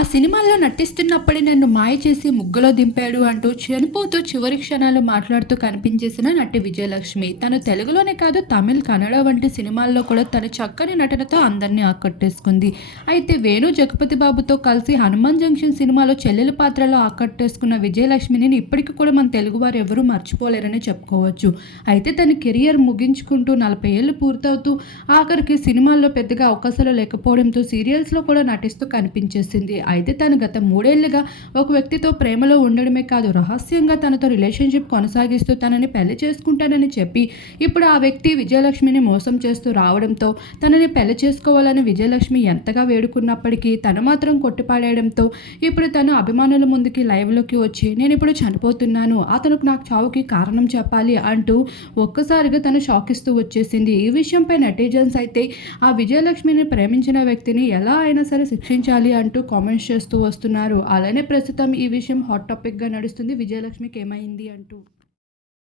ఆ సినిమాల్లో నటిస్తున్నప్పుడే నన్ను మాయ చేసి ముగ్గులో దింపాడు అంటూ చనిపోతూ చివరి క్షణాలు మాట్లాడుతూ కనిపించేసిన నటి విజయలక్ష్మి. తను తెలుగులోనే కాదు తమిళ్ కన్నడ వంటి సినిమాల్లో కూడా తన చక్కని నటనతో అందరినీ ఆకట్టేసుకుంది. అయితే వేణు జగపతి బాబుతో కలిసి హనుమాన్ జంక్షన్ సినిమాలో చెల్లెల పాత్రలో ఆకట్టేసుకున్న విజయలక్ష్మిని ఇప్పటికీ కూడా మన తెలుగువారు ఎవరూ మర్చిపోలేరని చెప్పుకోవచ్చు. అయితే తన కెరియర్ ముగించుకుంటూ నలభై ఏళ్ళు పూర్తవుతూ ఆఖరికి సినిమాల్లో పెద్దగా అవకాశాలు లేకపోవడంతో సీరియల్స్లో కూడా నటిస్తూ కనిపించేసింది. అయితే తను గత మూడేళ్ళుగా ఒక వ్యక్తితో ప్రేమలో ఉండడమే కాదు రహస్యంగా తనతో రిలేషన్షిప్ కొనసాగిస్తూ తనని పెళ్ళి చేసుకుంటానని చెప్పి ఇప్పుడు ఆ వ్యక్తి విజయలక్ష్మిని మోసం చేస్తూ రావడంతో తనని పెళ్ళి చేసుకోవాలని విజయలక్ష్మి ఎంతగా వేడుకున్నప్పటికీ తను మాత్రం కొట్టిపాడేయడంతో ఇప్పుడు తను అభిమానుల ముందుకి లైవ్లోకి వచ్చి నేను ఇప్పుడు చనిపోతున్నాను అతనుకు నాకు చావుకి కారణం చెప్పాలి అంటూ ఒక్కసారిగా తను షాక్ ఇస్తూ వచ్చేసింది. ఈ విషయంపై నెటిజన్స్ అయితే ఆ విజయలక్ష్మిని ప్రేమించిన వ్యక్తిని ఎలా అయినా సరే శిక్షించాలి అంటూ కామెంట్స్ చేస్తూ వస్తున్నారు. అలానే ప్రస్తుతం ఈ విషయం హాట్ టాపిక్గా నడుస్తుంది. విజయలక్ష్మికి ఏమైంది అంటూ.